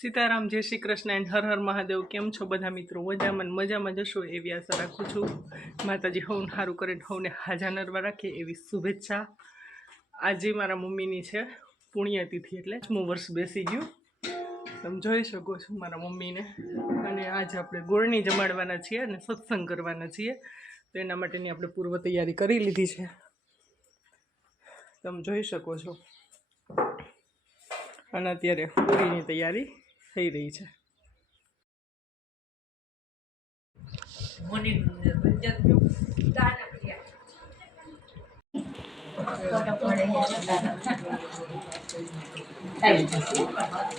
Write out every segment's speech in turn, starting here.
सीताराम जय श्री कृष्ण एंड हर हर महादेव। केम छो बधा मित्रों? मजामां जशो एवी आशा राखुं छुं। माताजी हवन हारू करे हवने हाजा नरवा राखे एवी शुभेच्छा। आजे मारा मम्मीनी छे पुण्यतिथि एटले 8मुं वर्ष बेसी गयुं। तमे जोई शको छो मारा मम्मीने। अने आज आपणे गोळनी जमाडवाना छीए अने सत्संग करवाना छीए, तो एना माटेनी आपणे पूर्व तैयारी करी लीधी छे। तमे जोई शको छो। अने अत्यारे पूरीनी तैयारी થઈ રહી છે।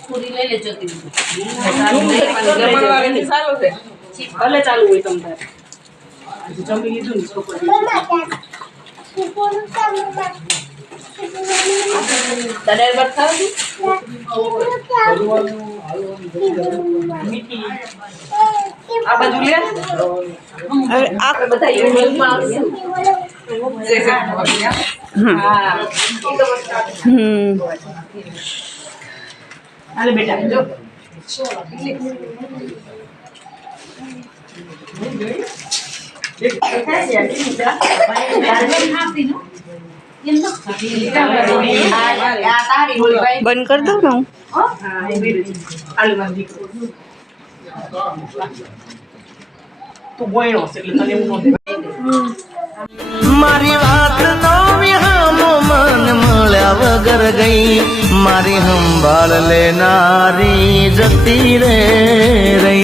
પૂરી લઈ લેજો ભલે ચાલુ હોય તમ તારે જમી લીધું ને છોકરી તને બટ ખાવ મીઠી આ બાજુ લે હવે આ બધા ઈમેલ માં આવશે હા આલે બેટા જો बंद कर दो ना। मारी बात तो विहामो मन मळ्या वगर गई, मारी हंबाळ लेनारी जती रे रही।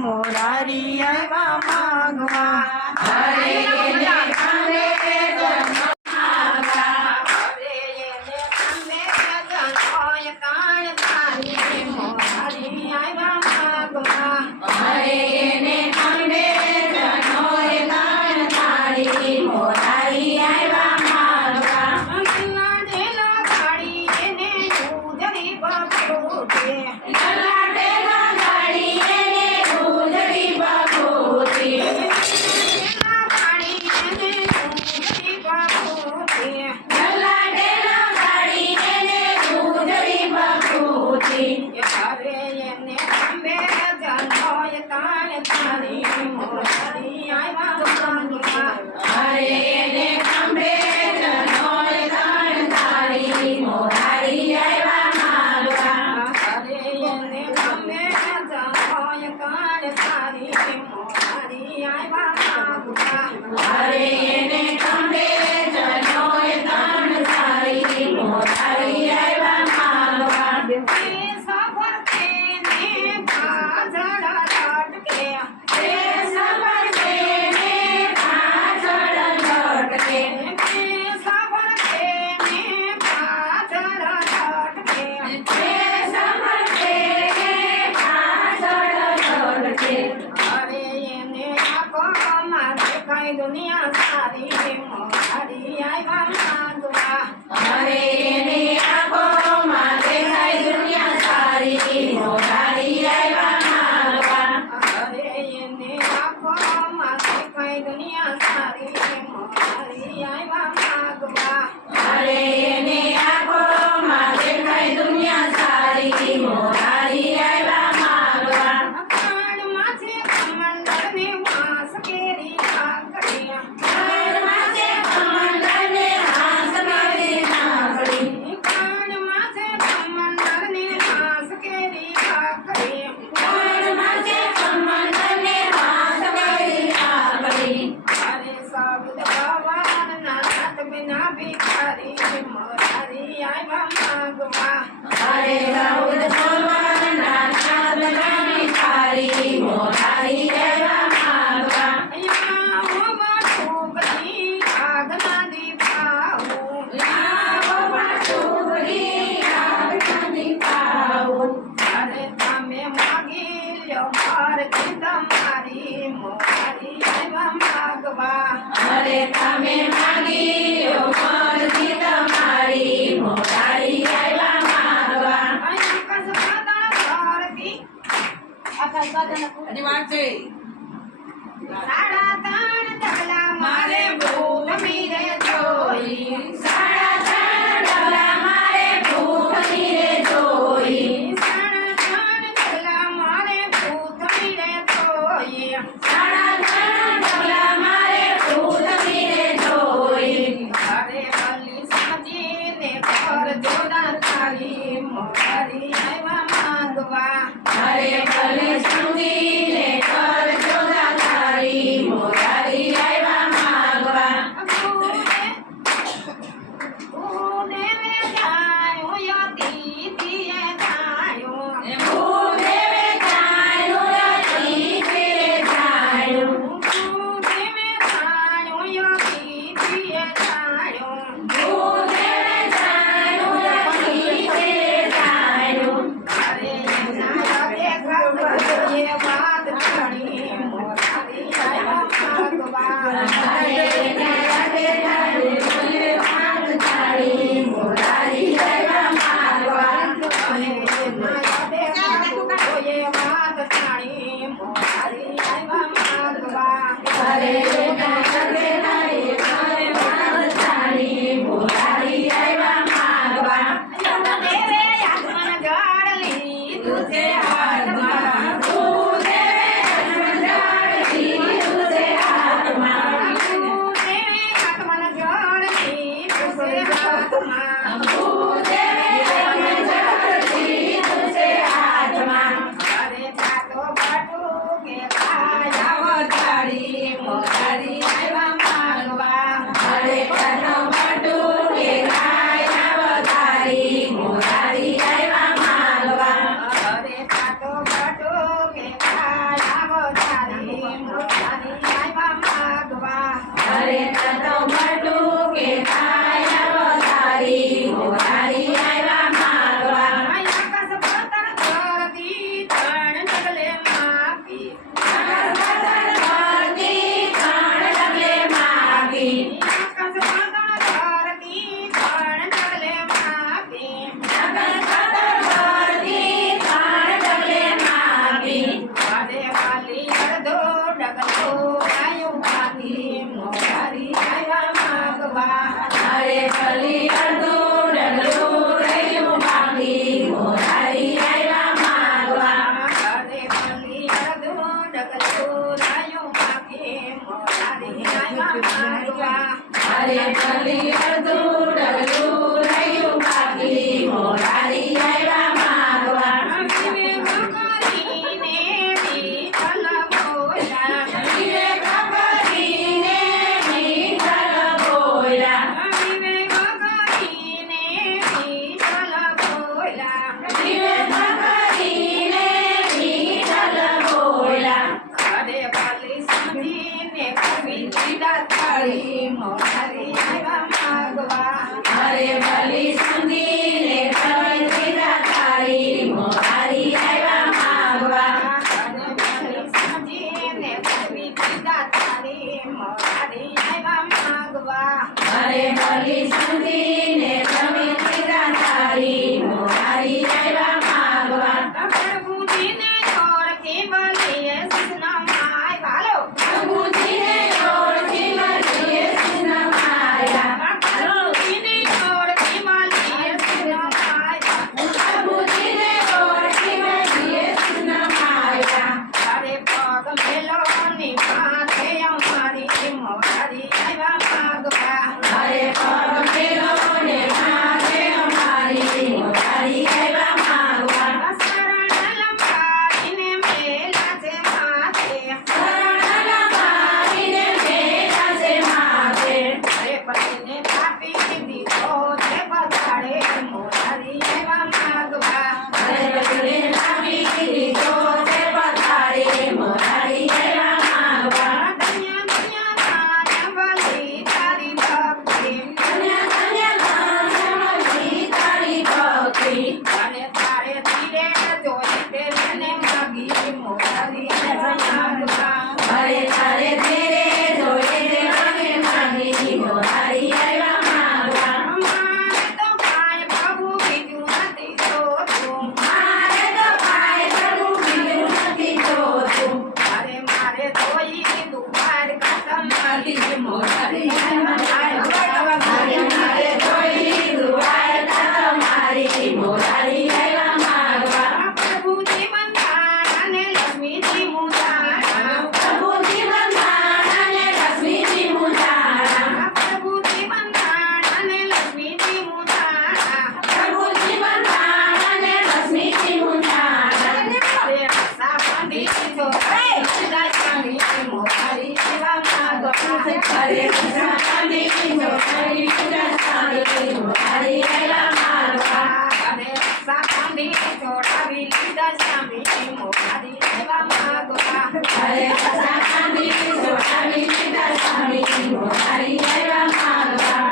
મોરારિયા માંગવા દુનિયા સારી મોરી આવ્યા માંગવા અરે એને આંખોમાં દેખાય દુનિયા સારી મોરારી આવ્યા માંગવા અરે એને આંખોમાં દેખાય દુનિયા સારી મોરી આવ્યા માંગવા અરે એને આંખોમાં દેખાય દુનિયા સારી મોરારી આવ્યા માંગવા કાળમાં છે કમંડળને વાસ કેરી કાકડિયા ઘરમાં છે કમંડળને હાથ કરી નાખડી કાળમાં છે કમંડળને વાસ કેરી કાકડિયા ઘરમાં છે કમંડળને હાથ કરી નાખડી અરે સાબુદ ભગવાનના નાથ બિના ભિખારી મોરારી આવ્યા માંગવા અરે દાઉદ ભગવાનના નાથ બની થારી મોરારી આવ્યા માંગવા અહીંયા હોવા ઠોકરી આગના દીપાવું લાવો પાટુરી આગની પાવું અરે તમે માગી લ્યો મારતી તમારી મોરારી આવ્યા માંગવા અરે તમે માગી લો મરજી તમારી મોરારી આવ્યા માંગવા અહીંયા કસબાદા ધરતી હજી વાત છે સાડા ત્રણ ડગલા મારે ભૂખ મીરે જોઈ સાડા ત્રણ ડગલા મારે ભૂખ નીરે જોઈ સાડા ત્રણ ડગલા મારે ભૂખ મીરે જોઈ સાડા ત્રણ ડગલા મારે ભૂખ નીરે જોઈ અરે ભલી સમજીને ઘર જોડા તારી મોરારી આવ્યા માંગવા અરે ભલે સમજીને કર જોડા તારી મોરારી આવ્યા માંગવા ભૂદેવે જાયું યતી તીએ જાયું ભૂદેવે જાયું યતી તીએ જાયું ભૂદેવે જાયું યતી તીએ જાયું ભૂદેવે જાયું યતી તીએ જાયું અરે એના દેખા એ વાત જાણી મોરારી આવ્યા માંગવા અરે નયતે તારી બોલે વાત તારી મોરારી આવ્યા માંગવા અને એના દેખા એ વાત જાણી મોરારી આવ્યા માંગવા અરે નયતે તારી બોલે વાત તારી મોરારી આવ્યા માંગવા દેવે આત્મન જાળલી તુસે હાથમાં ભૂદેવે જાળી તુસે હાથમાં દેવે આત્મન જાળલી તુસે હાથમાં ભૂદેવે જાળી તુસે હાથમાં અરે જાતો બાટુ કે કાયા વધારી મોરારી આવ્યા માંગવા અરે તનો બટુ કે કાયા વધારી મોરારી આવ્યા માંગવા અરે જાતો બાટુ કે કાયા વધારી મોરારી આવ્યા માંગવા અરે તનો બટુ કે કાયા વધારી મોરારી આવ્યા માંગવા આકાશ પતર ધરતી ત્રણ ડગલે માપી ધરતી ત્રણ ડગલે માગી આકાશ પતર ધરતી ત્રણ ડગલે માપી ધરતી ત્રણ ડગલે માગી વાદે વાલી અડધો ડગલો આયુ ભાગી મોરારી આવ્યા માંગવા અરે ભલી અડધું ડગલું રહ્યું બાકી મોરારી આવ્યા માંગવા અરે વાલી અડધો ડગલો આયુ ભાગી મોરારી આવ્યા માંગવા અરે ભલી અડધું ડગલું રહ્યું બાકી મોરારી આવ્યા માંગવા વિવેક કરીને વિઠ્ઠલ બોલ્યા વિવેક કરીને વિઠ્ઠલ બોલ્યા વિવેક કરીને વિઠ્ઠલ બોલ્યા વિવેક કરીને વિઠ્ઠલ બોલ્યા અરે વાલી સમજીને કવિ દીદા તારી મોરારી અરે ભલી સંતીને પ્રમિતિ દાતારી મોરારી આવ્યા માગવા પ્રભુજીને જોડથી મળીએ કૃષ્ણમાય ભાલો પ્રભુજીને જોડથી મળીએ કૃષ્ણમાયા પ્રભુજીને જોડથી મળીએ કૃષ્ણમાયા પ્રભુજીને જોડથી મળીએ કૃષ્ણમાયા અરે પગ મેલો ની માથે અમારી મોરારી આવ્યા માગવા અરે પગ મેલો ને માથે અમારી મોરારી આવ્યા માગવા શરણ લંબાવીને મેલા છે માથે શરણ લંબાવીને મેલા છે માથે અરે પતિને કાપી દીધો છે પધારે મોરારી આવ્યા માગવા અરે પતિને કાપી દીધો છે પધારે મોરારી આવ્યા માગવા ધન્ય ધન્ય ધન્ય ભલી તારી ભક્તિ ધન્ય ધન્ય ધન્ય ભલી તારી ભક્તિ અને તારે ધીરે જોઈ તે મને માગી મોરારી આવ્યા માગવા અરે તારે ધીરે જોઈ તે મને માગી મોરારી આવ્યા માગવા મારે તો ભાઈ પ્રભુ બીજું નથી જોતું મારે તો ભાઈ પ્રભુ બીજું નથી જોતું અરે મારે જોઈ દુબાર તમારી મોરારી આવ્યા મારે જોઈ દુબાર તમારી મોરારી આવ્યા માગવા પ્રભુજી બંધાણા ને લક્ષ્મીજી મુજાણા પ્રભુજી બંધાણા ને લક્ષ્મીજી મુજાણા પ્રભુજી બંધાણા ને લક્ષ્મીજી મુજાણા પ્રભુજી બંધાણા ને લક્ષ્મીજી મુજાણા અરે રક્ષા બાંધી જો રાજા ચાંદી મોરારી આવ્યા માગવા અરે રક્ષા બાંધી જો રાજા ચાંદી મોરારી આવ્યા માગવા અરે રક્ષા બાંધી જોડાવી લીધા સ્વામી મોરારી આવ્યા માગવા અરે રક્ષા બાંધી જોડાવી લીધા સ્વામી મોરારી આવ્યા માગવા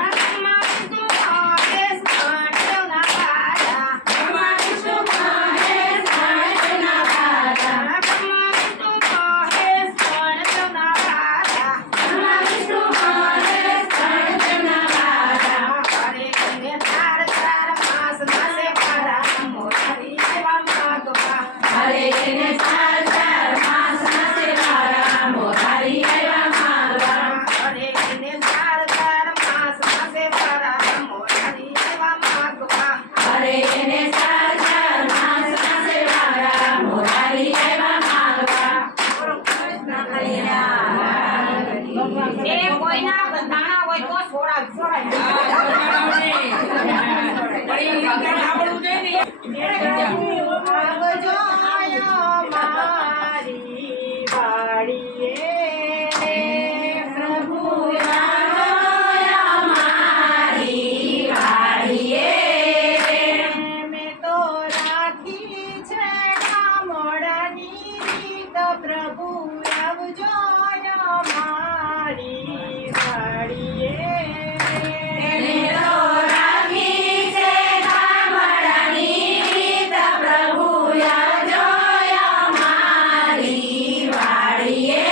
અરે એને ચાર ચાર માસ ના સેવારા મોરારી આવ્યા માગવા અરે એને ચાર ચાર માસ ના સેવારા મોરારી આવ્યા માગવા અરે એને ચાર ચાર માસ ના સેવારા મોરારી આવ્યા માગવા એ કોઈના બંધાણા હોય તો આવજો આયો મારી વાડીએ પ્રભુ મારી વાડીએ મેં તો રાખી છે ગામડાની રીત પ્રભુ આવજો આયો મારી વાડીએ એને તો રાખી છે ગામડાની રીત પ્રભુ આવજો અમારી વાડીએ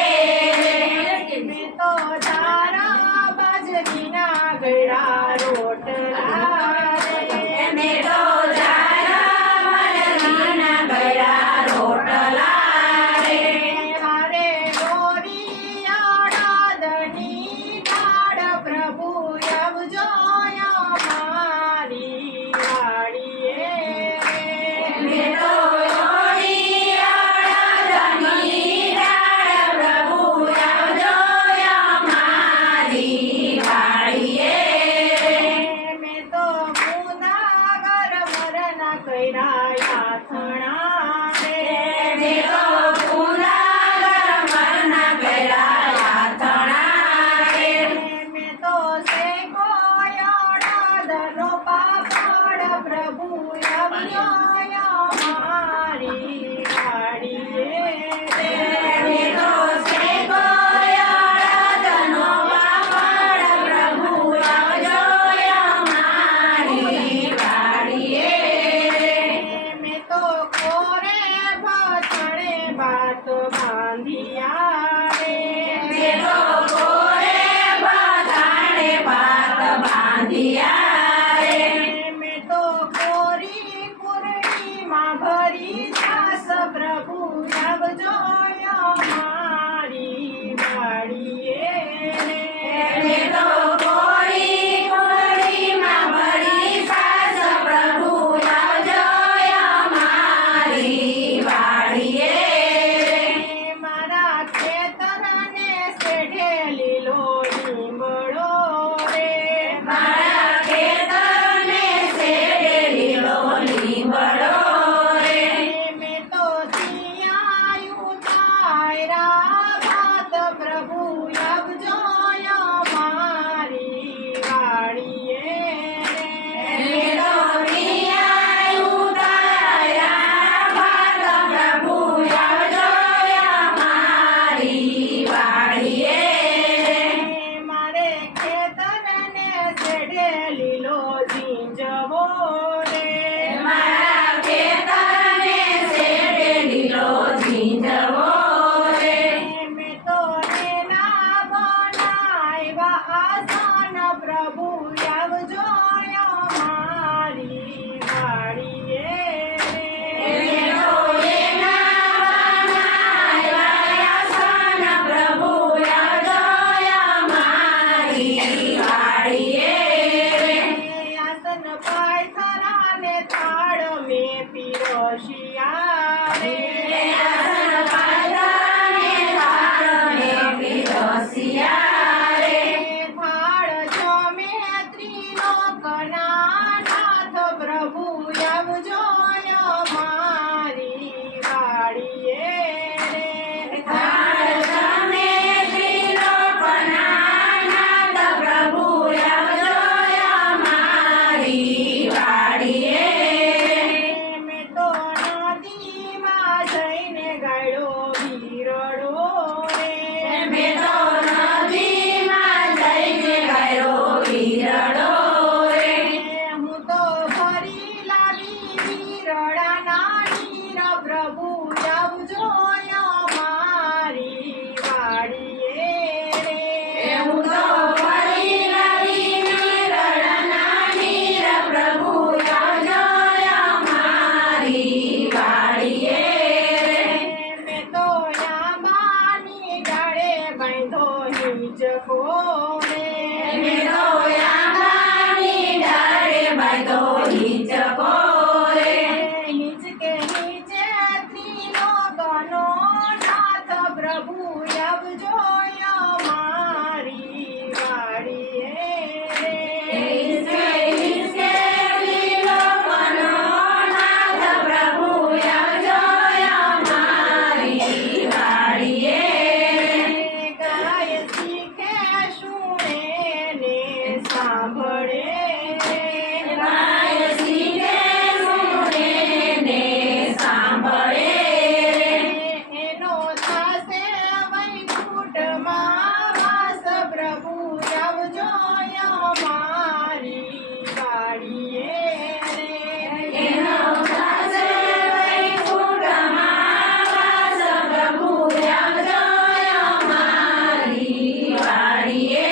મેં તો તારા બાજરીના ગળા રોટલા એને તો જારા વડલીના ગળા રોટલા રે મારે ગોરિયા દાદની દાડ પ્રભુ આવજો મારી વાડીએ એને તો ઓળી આળાની ડાળ પ્રભુ આવજો અમારી વાડીએ બાંધિયા રે મેં તો કોરી કુરડીમાં ભરી છાસ પ્રભુ આવજો મારી વાડીએ રે મેં તો કોરી કુરડીમાં ભરી છાસ પ્રભુ આવજો મારી વાડીએ મારા ખેતરને શેઢે લીલો લીમડો રે મારા ખેતરને શેઢે લીલો લીમડો રે મેં તો દિયાયું તાયરા ભાત પ્રભુ આવજો મારી વાડીએ રે મેં તો દિયાયું તાયરા ભાત પ્રભુ આવજો મારી વાડીએ મારે ખેતરને શેઢે લીલો ઝીંઝવો રે મારા ખેતરને શેઢે લીલો ઝીંઝવો રે મેં તો એના બનાવ્યા આસન પ્રભુ આવજો મારી વાડીએ રે મેં તો એના બનાવ્યા આસન પ્રભુ આવજો મારી વાડીએ રે આસન પાયથરાને થાળ મેં પીરસ્યા રે આસન પાયથરાને થાળ મેં પીરસ્યા રે થાળ જમે ત્રિલોકના નાથ પ્રભુ આવજો મારી વાડીએ રે થાળ જમે ત્રિલોકના નાથ પ્રભુ આવજો મારી વાડીએ મેં તો નદીમાં જઈને ગાળ્યો વીરડો રે મેં તો નદીમાં જઈને ગાળ્યો વીરડો રે હું તો ભરી લાવી વીરડાના નીર પ્રભુ આવજો મારી વાડીએ રે હું તો ભરી લાવી વીરડાના નીર પ્રભુ આવજો મારી વાડીએ રે મેં તો યામાની ડાળે બાંધો હિંચકો રે મેં તો યામાની ડાળે બાંધો હિંચકો રે હિંચકે નીચે ત્રિલોકનો નાથ પ્રભુ આવજો મારી વાડીએ રે હિંચકે નીચે ત્રિલોકનો નાથ પ્રભુ આવજો મારી વાડીએ ગાય શીખે સુણે ને સાંભળે ગાય શીખે સુણે ને સાંભળે એનો થશે વૈકુંઠમાં વાસ પ્રભુ આવજો મારી વાડીએ રે એનો થશે વૈકુંઠમાં વાસ પ્રભુ આવજો મારી વાડીએ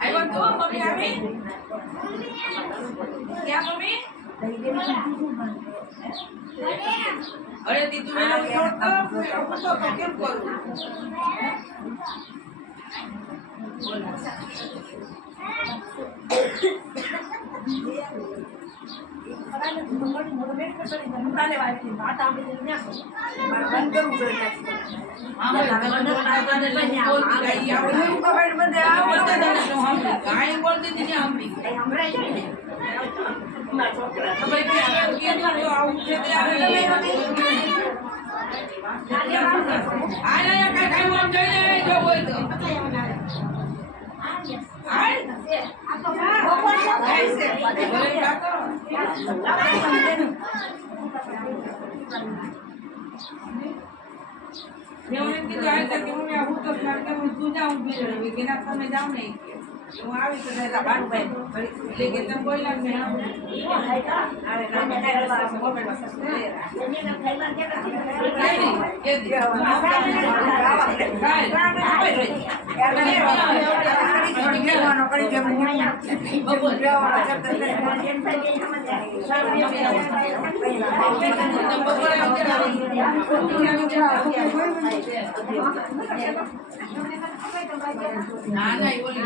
આવ્યો તો મમ્મી આવી ક્યાં મમ્મી અરે દીધું મેં તો કેમ કરું હું આવી તો ભાઈ કે તમે બોલ્યા ને ના ના એ બોલી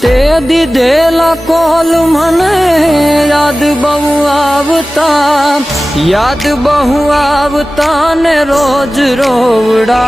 તે દીધેલા કોલ મને યાદ બહુ આવતા ને રોજ રોવડાવતા